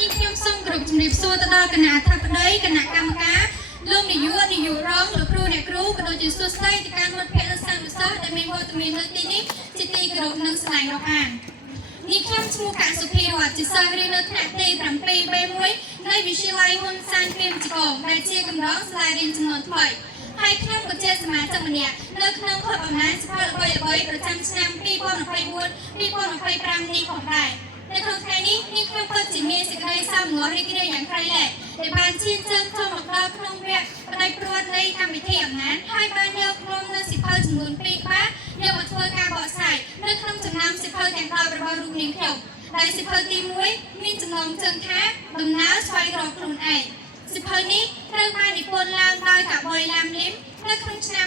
នេះខ្ញុំសូមគោរពជំរាបសួរទៅដល់គណៈអធិបតីគណៈកម្មការលោកនាយករងលោកគ្រូអ្នកគ្រូក៏ដូចជាសួស្តីទៅកាន់មិត្តភ័ក្តិសិស្សដែលមានវត្តមាននៅទីនេះជាទីគោរពនិងស្នែងរកអាននេះខ្ញុំឈ្មោះកសុភាវត្តជាសិស្សរៀននៅថ្នាក់ទី 7B1 នៃវិទ្យាល័យហ៊ុនសែនព្រាហ្មណ៍ចក្រដែលជាកម្រងសាលារៀនចំនួនថ្មីហើយខ្ញុំក៏ជាសមាជិកម្នាក់នៅក្នុងក្លឹបអំណាចសិល្បៈល្បីៗប្រចាំឆ្នាំ 2024-2025 នេះផងដែរនៅក្នុងថ្ងៃនេះខ្ញុំពិតជាមានសេចក្តីសោកស្ដាយរីករាយយ៉ាងក្រៃលែងដែលបានឈានជើងចូលមកដល់ក្នុងវគ្គផ្នែកព្រួតនៃកម្មវិធីអំណាចហើយបានយកក្រុមនៅសិភៅចំនួន 2 ក្បាលយកមកធ្វើការបកស្រាយនៅក្នុងចំណោមសិភៅទាំង10របស់រូបនាងខ្ញុំដែលសិភៅទី1មានចំណងជើងថាដំណើរស្វែងរកខ្លួនឯងសិភៅនេះត្រូវបាននិពន្ធឡើងដោយកបុយឡាមលីមនៅក្នុងឆ្នាំ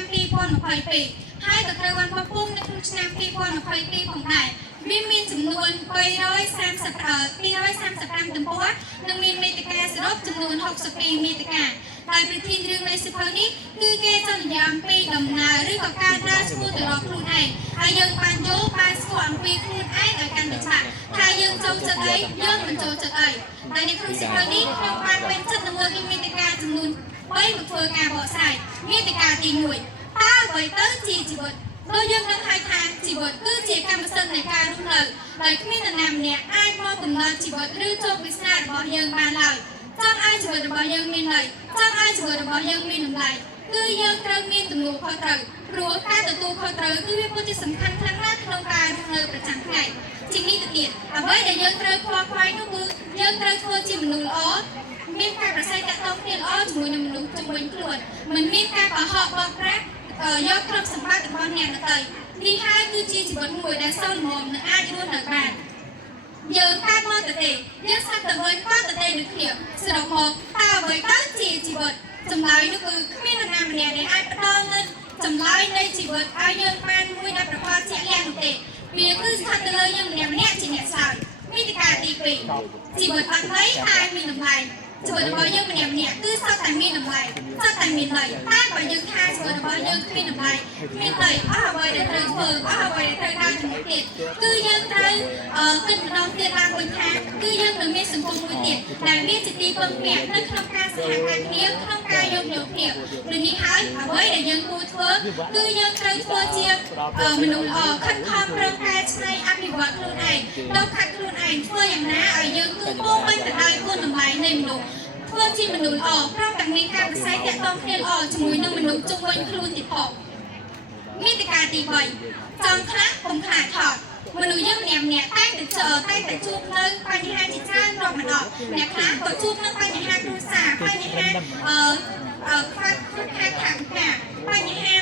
2022 ហើយក៏ត្រូវបានបោះពុម្ពនៅក្នុងឆ្នាំ 2022 ផងដែរវាមានចំនួន235ទំព័រនិងមានមេតិកាសរុបចំនួន62មេតិកាដែលប្រធានរឿងនៃសិភៅនេះគឺគេចង់និយាយអំពីដំណើរឬក៏ការដើរឆ្ពោះទៅរកខ្លួនឯងហើយយើងបានយល់បានស្គាល់អំពីខ្លួនឯងឲ្យកាន់តែច្បាស់ថាយើងចូលចិត្តអីយើងមិនចូលចិត្តអីហើយនៅក្នុងសិភៅនេះខ្ញុំបានពេញចិត្តជាមួយនឹងមេតិកាចំនួន3មកធ្វើការបកស្រាយមេតិកាទី1តើអ្វីទៅជាជីវិតដោយយើងនឹងហៅថាជីវិតគឺជាកម្មសិទ្ធិនៃការរស់នៅដោយគ្មាននរណាម្នាក់អាចមកកំណត់ជីវិតឬជោគវាសនារបស់យើងបានឡើយចង់ឲ្យជីវិតរបស់យើងមានន័យចង់ឲ្យជីវិតរបស់យើងមានតម្លៃគឺយើងត្រូវមានទំនួលខុសត្រូវព្រោះការទទួលខុសត្រូវគឺវាពិតជាសំខាន់ខ្លាំងណាស់ក្នុងការរស់នៅប្រចាំថ្ងៃជាងនេះទៅទៀតអ្វីដែលយើងត្រូវខ្វល់ខ្វាយនោះគឺយើងត្រូវធ្វើជាមនុស្សល្អមានការប្រស័យតាក់ទងគ្នាល្អជាមួយនឹងមនុស្សជុំវិញខ្លួនមិនមានការបោះហក់បោកប្រាស់យកទ្រព្យសម្បត្តិរបស់អ្នកទៅនេះហើយគឺជាជីវិតមួយដែលសោកល្មមនឹងអាចរស់នៅបានយើងកើតមកទៅទេយើងស្លាប់ទៅវិញក៏ទៅទេដូចគ្នាសរុបមកតើអ្វីទៅជាជីវិតចម្លើយនោះគឺគ្មាននរណាម្នាក់ដែលអាចផ្ដល់នូវចម្លើយនៃជីវិតឲ្យយើងបានមួយដែលប្រកបជាក់លាក់នោះទេវាគឺស្ថិតទៅលើយើងម្នាក់ជាអ្នកឆ្លើយមេតិកាទី2ជីវិតអត់ន័យតែមានតម្លៃជីវិតរបស់យើងម្នាក់គឺសុទ្ធតែមានតម្លៃសុទ្ធតែមានន័យតែបើយើងថាជីវិតរបស់យើងគ្មានតម្លៃគ្មានន័យអស់អ្វីដែលត្រូវធ្វើអស់អ្វីដែលត្រូវដើរជាមួយទៀតគឺយើងត្រូវគិតម្ដងទៀតឡើងវិញថាគឺយើងនៅមានសង្គមមួយទៀតដែលមានជាទីពឹងពាក់នៅក្នុងការសហការគ្នាក្នុងការយោគយល់គ្នាដូចនេះហើយអ្វីដែលយើងគួរធ្វើគឺយើងត្រូវធ្វើជាមនុស្សល្អខិតខំប្រឹងប្រែងឆ្នៃអភិវឌ្ឍខ្លួនឯងដល់ខាត់ខ្លួនឯងធ្វើយ៉ាងណាឲ្យយើងគឺពោពេញទៅដោយគុណតម្លៃនៃមនុស្សធ្វើជាមនុស្សល្អព្រមទាំងមានការប្រស័យតាក់ទងគ្នាល្អជាមួយនឹងមនុស្សជុំវិញខ្លួនទៀតផងមេតិកាទី3ចំខ្លះពុំខ្លាចថតមនុស្សយើងម្នាក់តែតែជួបនៅបញ្ហាជាច្រើនរាប់មិនអស់អ្នកខ្លះក៏ជួបនឹងបញ្ហាគ្រួសារបញ្ហាខ្វះខាតខាងការបញ្ហា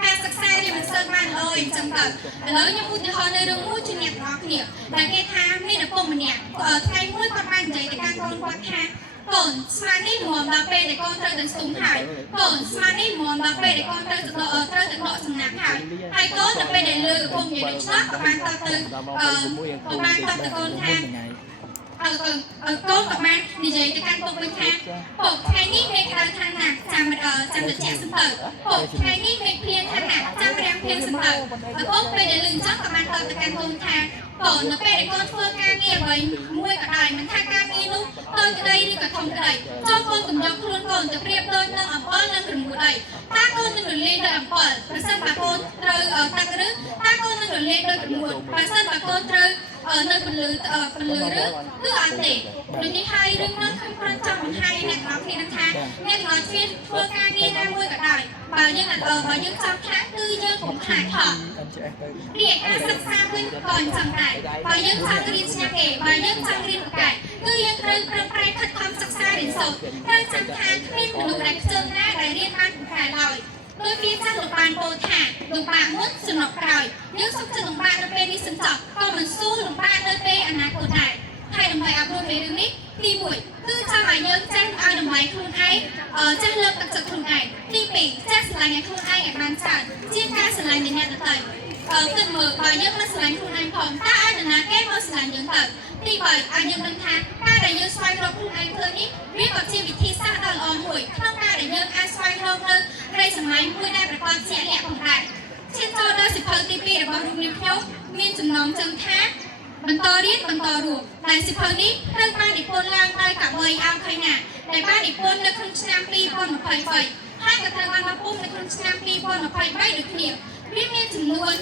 ការសិក្សារៀនមិនសូវបានល្អអញ្ចឹងទៅឥឡូវខ្ញុំឧទាហរណ៍នៅរឿងមួយជាអ្នកទាំងអស់គ្នាដែលគេថាមានឪពុកម្នាក់ថ្ងៃមួយគាត់បាននិយាយទៅកាន់កូនគាត់ថាកូនស្មាននេះមុំដល់ពេលដែលកូនត្រូវទៅស្ទុំហើយកូនស្មាននេះមុំដល់ពេលដែលកូនត្រូវទៅដកសំណាក់ហើយកូនដល់ពេលដែលលើឪពុកនិយាយដូច្នោះក៏បានតបទៅកូនថាកូនក៏បាននិយាយទៅកាន់ពុកវិញថាពុកថ្ងៃនេះមេឃក្តៅខ្លាំងណាស់ចាំត្រជាក់សំទៅពុកថ្ងៃនេះមេឃភ្លៀងខ្លាំងណាស់ចាំរាំងភ្លៀងសំទៅឪពុកពេលដែលលឺអញ្ចឹងក៏បានតបទៅកាន់កូនថាកូននៅពេលដែលកូនធ្វើការងារអ្វីមួយក៏ដោយមិនថាការងារនោះតូចក្តីឬក៏ធំក្តីចូលកូនកុំយកខ្លួនកូនទៅប្រៀបដូចនឹងអំបិលនិងក្រមួនអីតើកូននឹងរលាយដោយអំបិលប្រសិនបើកូនត្រូវទឹកឬតើកូននឹងរលាយដោយក្រមួនប្រសិនបើកូនត្រូវនៅពន្លឺឬគឺអត់ទេដូចនេះហើយរឿងនោះខ្ញុំប្រឹងចង់បង្ហាញអ្នកទាំងអស់គ្នាថាអ្នកទាំងអស់គ្នាធ្វើការងារណាមួយក៏ដោយបើយើងចង់ខ្លាំងគឺយើងកុំខ្លាចថតរៀនការសិក្សាវិញក៏អញ្ចឹងដែរបើយើងចង់រៀនស្ញាក់គេបើយើងចង់រៀនប្រកែកគឺយើងត្រូវប្រឹងប្រែងខិតខំសិក្សារៀនសូត្រត្រូវចាំថាគ្មានមនុស្សដែលខ្ជិលណាដែលរៀនបានប្រកែកឡើយដោយពីចាស់លោកបានពោលថាលំបាកមុនសំណុកក្រោយយើងសុខចិត្តលំបាកនៅពេលនេះសិនចប់ក៏មិនស៊ូលំបាកនៅពេលអនាគតដែរហើយដើម្បីអប់រំរឿងនេះទី1គឺចង់ឲ្យយើងចេះឲ្យតម្លៃខ្លួនឯងចេះលើកទឹកចិត្តខ្លួនឯងទី2ចេះស្រឡាញ់ឲ្យខ្លួនឯងឲ្យបានច្រើនជាការស្រឡាញ់អ្នកដទៃគិតមើលបើយើងមិនស្រឡាញ់ខ្លួនឯងផងតើឲ្យនរណាគេមកស្រឡាញ់យើងទៅទី3ឲ្យយើងដឹងថាការដែលយើងស្វែងរកខ្លួនឯងឃើញនេះវាក៏ជាវិធីសាស្ត្រដ៏ល្អមួយក្នុងការដែលយើងអាចស្វែងរកនៅក្តីស្រមៃមួយដែលប្រកបជាលក្ខផងដែរឈានចូលដល់សិភៅទី2របស់រូបនាងខ្ញុំមានចំណងជើងថាបន្តរៀនបន្តរស់ដែលសិភៅនេះត្រូវបាន និពន្ធឡើងដោយកវីអោខៃណាដែលបាននិពន្ធនៅក្នុងឆ្នាំ2023ហើយក៏ត្រូវបានបំពុំនៅក្នុងឆ្នាំ2023ដូចគ្នាវាមានចំនួន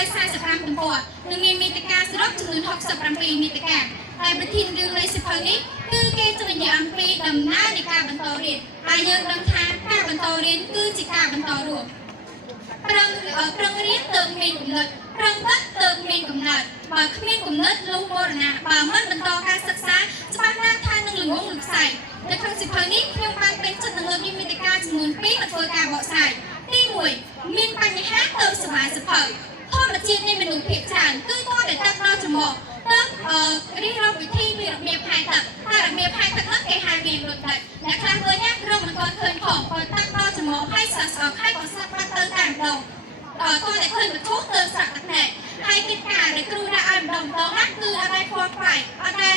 245ទំព័រនិងមានមាតិកាសរុបចំនួន67មាតិកាហើយប្រធានរឿងនៃសៀវភៅនេះគឺគេចង់និយាយអំពីដំណើរនៃការបន្តរៀនហើយយើងដឹងថាការបន្តរៀនគឺជាការបន្តរួមប្រឹងរៀនទៅមានគំនិតប្រឹងដឹកទៅមានកំណត់បើគ្មានគំនិតលុះមរណៈបើមិនបន្តការសិក្សាច្បាស់ណាស់ថានឹងល្ងងលំសាយនៅក្នុងសៀវភៅនេះខ្ញុំបានពេញចិត្តនឹងលើកយកមាតិកាចំនួន2មកធ្វើការបកស្រាយទី1មានបញ្ហាទៅសមាសភៅធម្មជាតិនៃមនុស្សភាគច្រើនគឺគាត់តែទឹកដល់ច្រមុះទឹករៀបរាប់វិធីពីរបៀបហាយទឹកតែរបៀបហាយទឹកនោះគេហាយវាដូចទឹកអ្នកខ្លះឃើញណាក្រុមមិនគាត់ឃើញផងគាត់ទឹកដល់ច្រមុះហើយស្រស់ហើយគាត់ស្លាប់បាត់ទៅតាមដងតើតែឃើញវត្ថុទៅស្រាក់ទឹកណែហើយកិច្ចការដែលគ្រូដាក់ឲ្យម្ដងណាគឺអត់ឲ្យខ្វល់ខ្វាយអត់ឲ្យ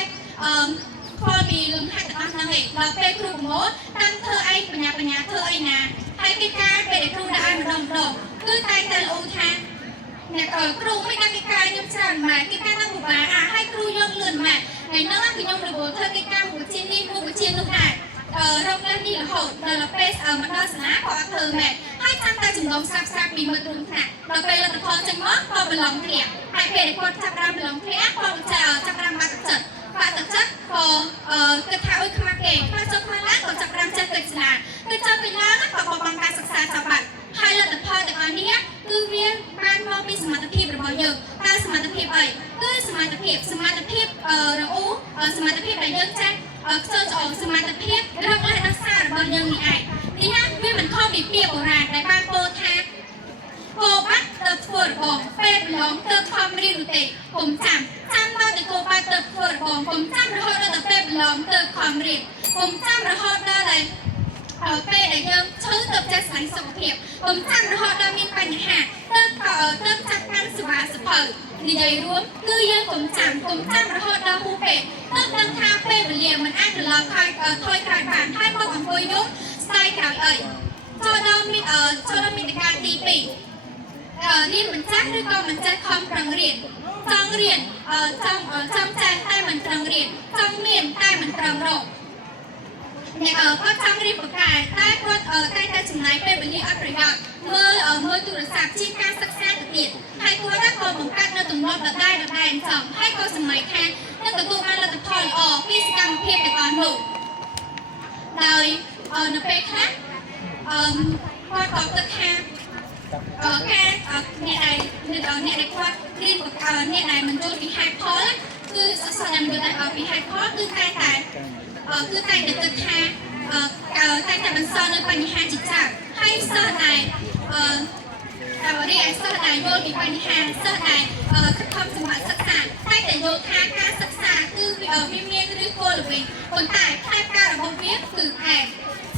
ខ្វល់ពីលំហាត់ទាំងអស់ហ្នឹងឯងដល់ពេលគ្រូប្រមូលតាំងធ្វើអីបញ្ញាធ្វើអីណាហើយកិច្ចការពេលដែលគ្រូដាក់ឲ្យម្ដងគឺតែតែល្អថាអ្នកគ្រូមិនដឹងកិច្ចការខ្ញុំច្រើនម៉ែកិច្ចការហ្នឹងពិបាកហើយគ្រូយកលឿនម៉ែថ្ងៃហ្នឹងគឺខ្ញុំរវល់ធ្វើកិច្ចការមួយវិជានេះមួយវិជានោះដែររកឡើងនេះរហូតដល់ពេលមកដល់សាលាក៏អត់ធ្វើមែនហើយចាំតែចំណងស្រាប់ពីមើលរួមថ្នាក់ដល់ពេលលទ្ធផលចេញមកក៏បន្លំធ្លាក់ហើយពេលគាត់ចាប់បានបន្លំធ្លាក់ក៏ចាប់បានបាក់ទឹកចិត្តក៏គិតថាអុយខ្មាស់គេខ្មាស់ចុះខ្មាស់ឡើងក៏ចាប់បានចេះកិច្ចសាលាគឺចាប់ពីឡើងក៏បបង់ការសិក្សាចាប់បាត់ហើយលទ្ធផលទាំងអស់នេះគឺវាបានមកពីសមត្ថភាពរបស់យើងតើសមត្ថភាពអីគឺសមត្ថភាពរអ៊ូសមត្ថភាពដែលយើងចេះខ្ជិលច្អងសមត្ថភាពរកលេខដល់សាររបស់យើងនេះឯងនេះណាវាមិនខុសពីពាក្យបុរាណដែលបានពោលថាគោបាត់ទៅធ្វើរបងពេលប្រឡងទៅខំរៀននោះទេកុំចាំដល់តែគោបាត់ទៅធ្វើរបងកុំចាំរហូតដល់តែពេលប្រឡងទៅខំរៀនកុំចាំរហូតដល់តែពេលដែលយើងឈឺទៅចេះស្វែងសុខភាពកុំចាំរហូតដល់មានបញ្ហាទៅចាប់កាន់សេវាសភៅនិយាយរួមគឺយើងកុំចាំរហូតដល់ហួសពេលទៅដឹងថាពេលវេលាមិនអាចត្រឡប់ថយក្រោយបានហើយមកអង្គុយយំស្ដាយក្រោយអីចូលដល់មាតិកាទី2រៀនមិនចាស់ឬក៏មិនចេះខំប្រឹងរៀនចង់រៀនចង់ចេះតែមិនប្រឹងរៀនចង់មានតែមិនប្រឹងរកអ្នកគាត់ចង់រៀនបកែតែគាត់តែចំណាយពេលវេលាអត់ប្រយោជន៍មើលទូរស័ព្ទជាការសិក្សាទៅទៀតហើយគាត់ក៏បង្កើតនៅទម្លាប់ដដែលអញ្ចឹងហើយក៏សម័យខាងនឹងទទួលបានលទ្ធផលល្អពីសកម្មភាពទាំងអស់នោះដោយនៅពេលខ្លះគាត់ក៏គិតថាការអ្នកដែលគាត់រៀនអ្នកដែលមិនយល់ពីហេតុផលគឺសិស្សដែលមិនយល់ពីហេតុផលគឺតែគិតថាតែបន្សល់នៅបញ្ហាជាច្រើនហើយសិស្សដែលសិស្សដែលយល់ពីបញ្ហាសិស្សដែលខិតខំសម្រាប់សិក្សាតែយល់ថាការសិក្សាគឺវាមានឬគោលល្បិចប៉ុន្តែផ្នែកការរបស់វាគឺឯង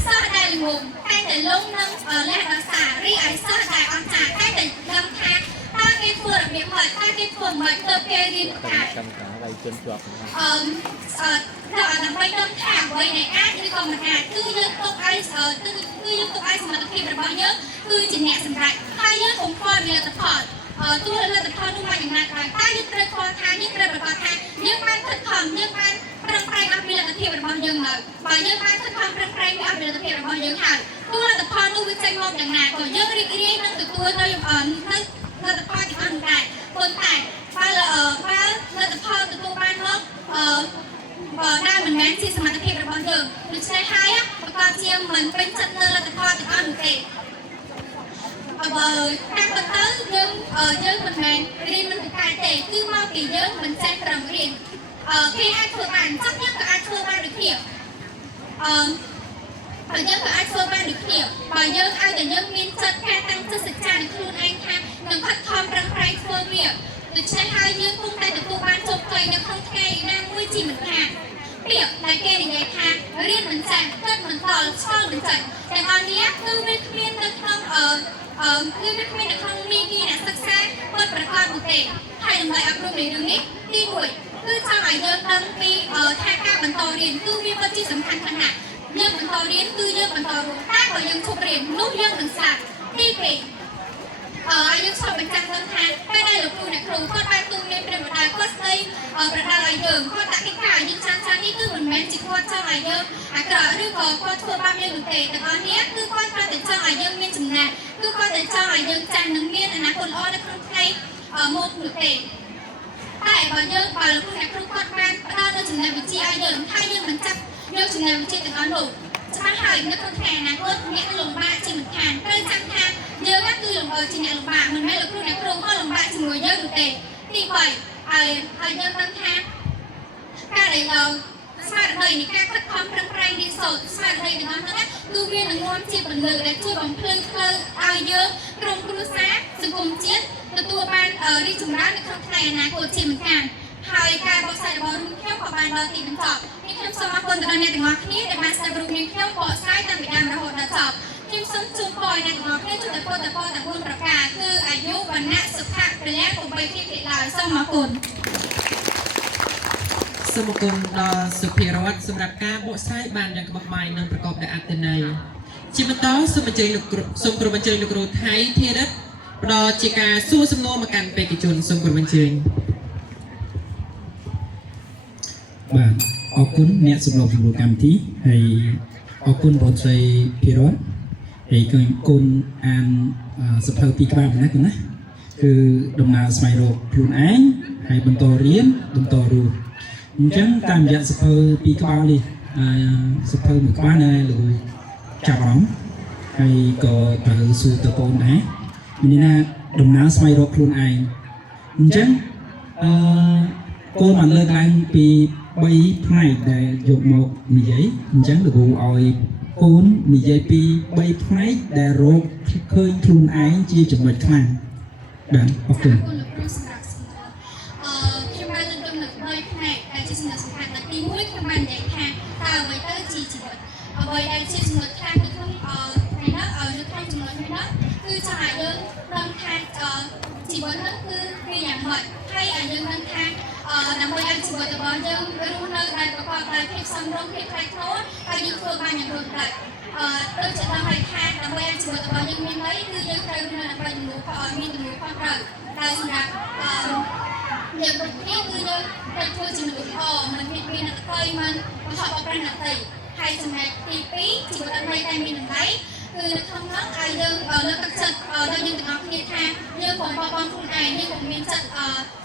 សិស្សដែលល្ងងតែលងនឹងលះដល់សាររីឯសិស្សដែលអត់ចាតែដឹងថាតើគេធ្វើរបៀបម៉េចតើគេធ្វើម៉េចទៅគេរៀនថាកម្មការដៃជន់ជាប់ដើម្បីដឹងថាអ្វីដែលអាចឬក៏មិនអាចគឺយើងទុកឲ្យសមត្ថភាពរបស់យើងគឺជាអ្នកសម្រេចហើយយើងកុំខ្វល់ពីលទ្ធផលទោះលទ្ធផលនោះមកយ៉ាងណាក៏ដោយតែយើងត្រូវខ្វល់ថាយើងត្រូវប្រកាសថាយើងបានខិតខំយើងបានប្រឹងប្រែងអស់ពីលទ្ធភាពរបស់យើងនៅបើយើងបានខិតខំប្រឹងប្រែងអស់ពីលទ្ធភាពរបស់យើងហើយទោះលទ្ធផលនោះវាចេញមកយ៉ាងណាក៏យើងរីករាយនឹងទទួលនៅលទ្ធផលទាំងអស់ដែរប៉ុន្តែបើលទ្ធផលទទួលបានមកដែលមិនមែនជាសមត្ថភាពរបស់យើងដូច្នេះហើយប្រកបជាមិនពេញចិត្តនៅលទ្ធផលទាំងអស់នោះទេបើតាមពិតទៅយើងមិនមែនរៀនមិនទៅកាយទេគឺមកពីយើងមិនចេះប្រឹងរៀនគេអាចធ្វើបានចឹងយើងក៏អាចធ្វើបានដូចគ្នាបើយើងក៏អាចធ្វើបានដូចគ្នាបើយើងឲ្យតែយើងមានចិត្តការតាំងចិត្តសច្ចានឹងខ្លួនឯងថានឹងខិតខំប្រឹងប្រែងធ្វើវាដូច្នេះហើយយើងគង់តែទទួលបានជោគជ័យនៅក្នុងថ្ងៃណាមួយជាមិនខានពាក្យដែលគេនិយាយថារៀនមិនចាស់គិតមិនដល់ឆ្លងមិនចេញទាំងអស់នេះគឺវាគ្មាននៅក្នុងនីតិអ្នកសិក្សាពិតប្រាកដនោះទេហើយដើម្បីអប់រំរឿងនេះទី1គឺចង់ឲ្យយើងដឹងពីថាការបន្តរៀនគឺវាពិតជាសំខាន់ខ្លាំងណាស់យើងបន្តរៀនគឺយើងបន្តរស់តែបើយើងឈប់រៀននោះយើងនឹងស្លាប់ទី2យើងឆ្លុះបញ្ចាំងដឹងថាពេលដែលលោកគ្រូអ្នកគ្រូគាត់បានទូមានព្រះបដាគាត់ស្ដីប្រដៅឲ្យយើងគាត់ដាក់កិច្ចការយើងច្រើននេះគឺមិន ជាគាត់ចង់ឲ្យយើងអាក្រក់ឬក៏គាត់ធ្វើបាបយើងនោះទេទាំងអស់នេះគឺគាត់គ្រាន់តែចង់ឲ្យយើងមានចំណាក់គឺគាត់តែចង់ឲ្យយើងចាស់នឹងមានអនាគតល្អនៅក្នុងថ្ងៃមកនោះទេតែបើយើងបើលោកអ្នកគ្រូគាត់បានផ្ដល់នូវចំណេះវិជ្ជាឲ្យយើងថាយើងមិនចាប់យកចំណេះវិជ្ជាទាំងអស់នោះច្បាស់ហើយនៅក្នុងថ្ងៃអនាគតអ្នកនឹងលំបាកជាមិនខានត្រូវចាំថាយើងគឺជាអ្នកលំបាកមិនមែនលោកគ្រូអ្នកគ្រូមកលំបាកជាមួយយើងនោះទេទី3ហើយយើងដឹងថាការដែលស្មារតីនៃការខិតខំប្រឹងប្រែងរៀនសូត្រស្មារតីទាំងអស់ហ្នឹងគឺវានឹងនាំជាពន្លឺដែលជួយបំភ្លឺផ្លូវឲ្យយើងក្រុមគ្រួសារសង្គមជាតិទទួលបានរីកចម្រើននៅក្នុងថ្ងៃអនាគតជាមិនខានហើយការបកស្រាយរបស់រូបខ្ញុំក៏បានដល់ទីបញ្ចប់ខ្ញុំសូមអរគុណដល់អ្នកទាំងអស់គ្នាដែលបានស្ដាប់រូបនាងខ្ញុំបកស្រាយតាំងពីដើមរហូតដល់ចប់ខ្ញុំសូមជូនពរអ្នកទាំងអស់គ្នាជួបតែពរទាំង4ប្រការគឺអាយុវណ្ណៈសុខៈពលៈកុំបីគ្នាទៀតឡើយសូមអរគុណសូមអរគុណដល់សុភារតសម្រាប់ការបកស្រាយបានយ៉ាងក្បោះក្បាយនិងប្រកបដោយអត្ថន័យជាបន្តសូមអញ្ជើញលោកគ្រូសូមគោរពអញ្ជើញលោកគ្រូថៃធីរិតផ្ដល់ជាការសួរសំណួរមកកាន់បេក្ខជនសូមគោរពអញ្ជើញបាទអរគុណអ្នកសម្របសម្រួលកម្មវិធីហើយអរគុណបងស្រីភិរតហើយគឺគុណអានសភៅពីក្បាលម្នាក់ណាគឺដំណើរស្វែងរកខ្លួនឯងហើយបន្តរៀនបន្តរស់អញ្ចឹងតាមរយៈសភៅពីក្បាលនេះសភៅមួយក្បាលនៅលោកចាប់អារម្មណ៍ហើយក៏ត្រូវសួរទៅបងដែរមានន័យថាដំណើរស្វែងរកខ្លួនឯងអញ្ចឹងគោលបានលើកឡើងពី3ផ្នែកដែលយកមកនិយាយអញ្ចឹងលោកគ្រូឲ្យកូននិយាយពី3ផ្នែកដែលរកឃើញខ្លួនឯងជាចំណុចខ្លាំងបាទអរគុណខ្ញុំបានលើកយកនៅ3ផ្នែកដែលជាចំណុចសំខាន់ទី1ខ្ញុំបាននិយាយថាតើអ្វីទៅជាជីវិតអ្វីដែលជាចំណុចខ្លាំងនៅក្នុងថ្ងៃនេះនៅក្នុងចំណុចនេះគឺចង់ឲ្យយើងដឹងថាជីវិតនោះគឺវាយ៉ាងម៉េចហើយឲ្យយើងដឹងថាដើម្បីឲ្យជីវិតរបស់យើងរស់នៅដោយប្រកបដោយភាពសមរម្យភាពថ្លៃថ្នូរហើយយើងធ្វើបានយ៉ាងរត់ដែរដូចជាដឹងហើយថាដើម្បីឲ្យជីវិតរបស់យើងមានន័យគឺយើងត្រូវមានដើម្បីជំនួសមានជំនួសខុសត្រូវតែសម្រាប់យើងគ្រប់គ្នាគឺយើងត្រូវធ្វើជំនួសល្អមិនមានអ្នកផ្សេងមិនបង្ខំប្រអ្នកផ្សេងហើយសម្រាប់ទី2ជីវិតអត់តែមានតម្លៃគឺនៅក្នុងនោះឲ្យយើងលើកទឹកចិត្តដល់យើងទាំងអស់គ្នាថាយើងកុំបោះបង់ខ្លួនឯងយើងកុំមានចិត្ត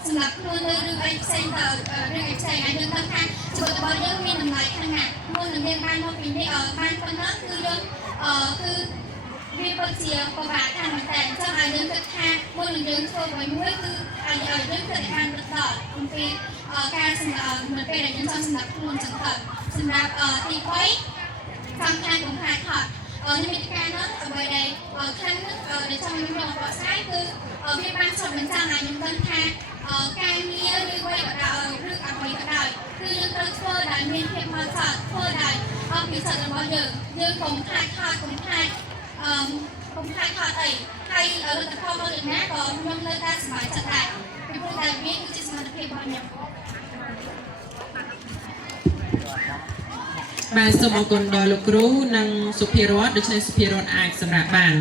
សម្រាប់ខ្លួនឬរឿងអីផ្សេងទៅរឿងអីផ្សេងឲ្យយើងដឹងថាជីវិតរបស់យើងមានតម្លៃខ្លាំងណាស់មុននឹងយើងបានមកពីនេះបានប៉ុណ្ណឹងគឺយើងគឺវាពិតជាពិបាកថាមែនតើអញ្ចឹងឲ្យយើងគិតថាមុននឹងយើងធ្វើអ្វីមួយគឺឲ្យយើងគិតបានរឹតដល់អំពីការសម្រាប់នៅពេលដែលយើងចង់សម្រាប់ខ្លួនចឹងទៅសម្រាប់ទី3សំខាន់កំផាថតនិមិត្តការនោះអ្វីដែលខាងនោះដែលចង់ខ្ញុំបកស្រាយគឺវាបានឆ្លុះបញ្ចាំងឲ្យខ្ញុំដឹងថាការងារឬអ្វីក៏ដោយឬអ្វីក៏ដោយគឺយើងត្រូវធ្វើដោយមានភាពមកចត់ធ្វើដោយពីចិត្តរបស់យើងកុំខ្លាចថតកុំខ្លាចថតអីហើយលទ្ធផលមកយ៉ាងណាក៏ខ្ញុំនៅតែសប្បាយចិត្តដែរពីព្រោះតែវាគឺជាសមត្ថភាពរបស់ខ្ញុំបាទសូមអរគុណដល់លោកគ្រូនិងសុភារតដូច្នេះសុភារតអាចសម្រាប់បាន